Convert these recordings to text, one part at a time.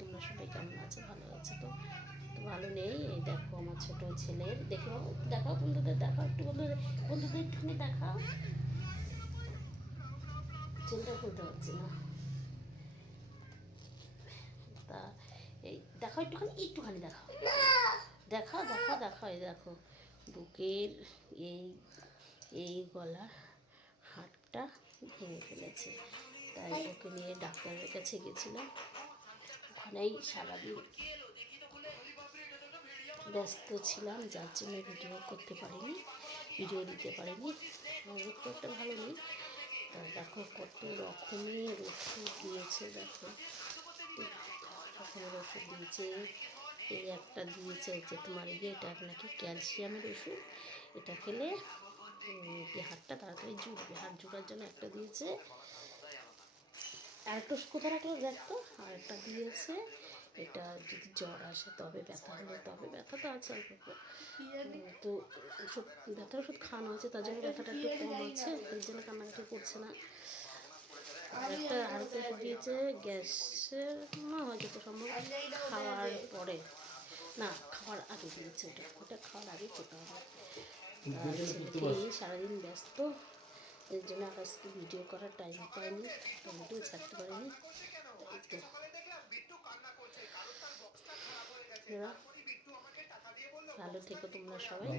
তোমরা সবাই কেমন আছো? ভালো আছো তো? তো ভালো নেই। এই দেখো আমার ছোটো ছেলের, দেখো দেখাও বন্ধুদের, দেখাও একটু বন্ধুদের একটুখানি দেখাও। ছেলেটা খুলতে পারছি না। তা এই দেখাও একটুখানি দেখাও, দেখাও দেখাও দেখাও। এই দেখো বুকের এই এই গলার হাড়টা ভেঙে ফেলেছে, তাই ওকে নিয়ে ডাক্তারের কাছে গেছিলাম। ওখানেই সারাদিন ব্যস্ত ছিলাম, যার জন্য ভিডিও করতে পারিনি, ভিডিও দিতে পারিনি। শরীর খুব একটা ভালো নেই। দেখো কত রকমের ওষুধ দিয়েছে, দেখো রকমের ওষুধ দিয়েছে। এই একটা দিয়েছে হচ্ছে তোমার এটা নাকি ক্যালসিয়ামের ওষুধ, এটা খেলে হাড়টা তাড়াতাড়ি জুড়বে, হাড় জোড়ার জন্য একটা দিয়েছে। আরেকটা ওষুধ কোথায় রাখলো দেখতো, আরেকটা দিয়েছে এটা যদি জ্বর আসে তবে, ব্যথা হলে তবে, ব্যথা তো আছে অল্প, তো ওষুধ ব্যথার ওষুধ খাওয়ানো হয়েছে, তার জন্য ব্যথাটা একটু কম আছে, এর জন্য কান্নাকাটি করছে না। আরেকটা ওষুধ দিয়েছে গ্যাসের না, হয়তো তো সম্ভব খাওয়ার পরে, না খাওয়ার আগে দিয়েছে, ওটা খাওয়ার আগে খেতে হবে। ছেলেকেই সারাদিন ব্যস্ত, এর জন্য আজকে ভিডিও করার টাইম পাইনি, ভিডিও ছাড়তে পারিনি। ভালো থেকো তোমরা সবাই।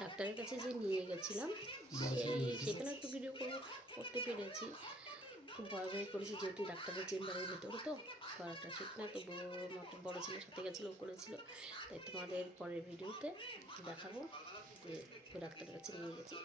ডাক্তারের কাছে যে নিয়ে গেছিলাম, সেখানে একটু ভিডিও করতে পেরেছি। খুব ভয় ভয় করেছি, যেহেতু ডাক্তারের চেম্বারের ভেতরে তো করাটা ঠিক না, তো বড়ো ছেলের সাথে গেছিলো, করেছিল। তাই তোমাদের পরের ভিডিওতে দেখাবো যে ডাক্তারের কাছে নিয়ে গেছি।